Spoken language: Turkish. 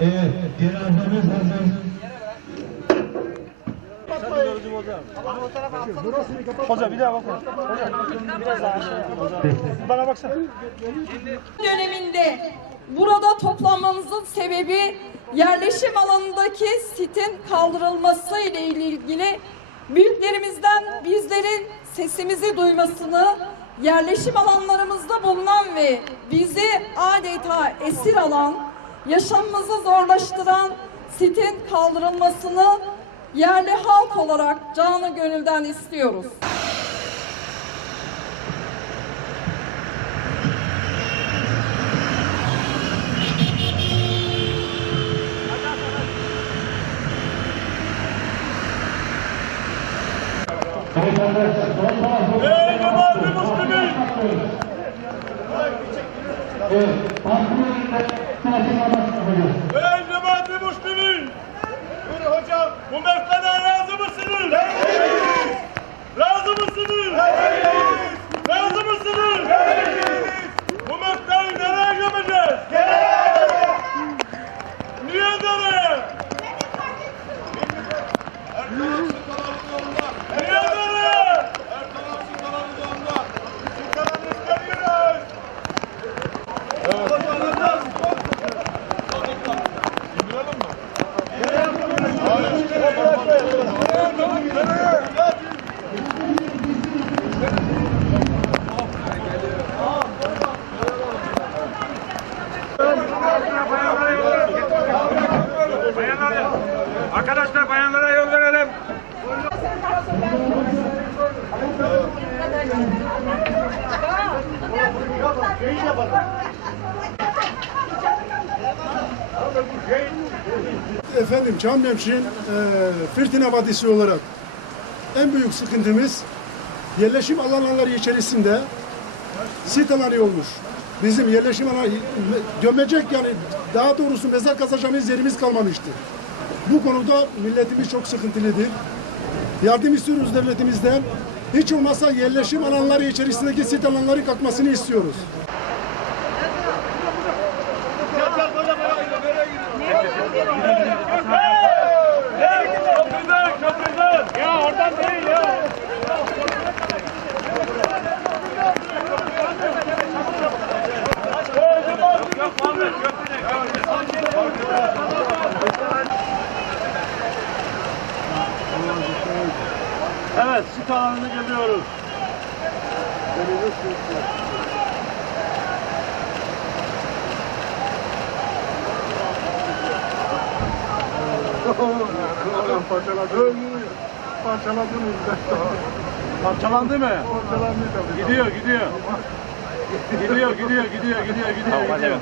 Evet, cenazemiz hazır. Hoca bir daha bak. Hoca. Biraz daha aşağı. Bana baksana. döneminde burada toplanmamızın sebebi yerleşim alanındaki sitin kaldırılması ile ilgili büyüklerimizden bizlerin sesimizi duymasını, yerleşim alanlarımızda bulunan ve bizi adeta esir alan, yaşamımızı zorlaştıran sitin kaldırılmasını yerli halk olarak canı gönülden istiyoruz. Evet arkadaşlar, son tarafı. Ey cemaat-i Müslümin! Evet, parkın önünde trafik anlaşması yapacağız. Efendim Çamlemşin e, Fırtına Vadisi olarak en büyük sıkıntımız yerleşim alanları içerisinde sit alanı olmuş. Bizim yerleşim alanı gömecek yani daha doğrusu mezar kazacağımız yerimiz kalmamıştır. Bu konuda milletimiz çok sıkıntılıdır. Yardım istiyoruz devletimizden. Hiç olmazsa yerleşim alanları içerisindeki sit alanları kalkmasını istiyoruz. Köprüden, köprüden. Ya oradan değil ya. Evet, sit alanını görüyoruz. Parçalandı mı? Gidiyor, gidiyor. Gidiyor, gidiyor, gidiyor, gidiyor, gidiyor. gidiyor.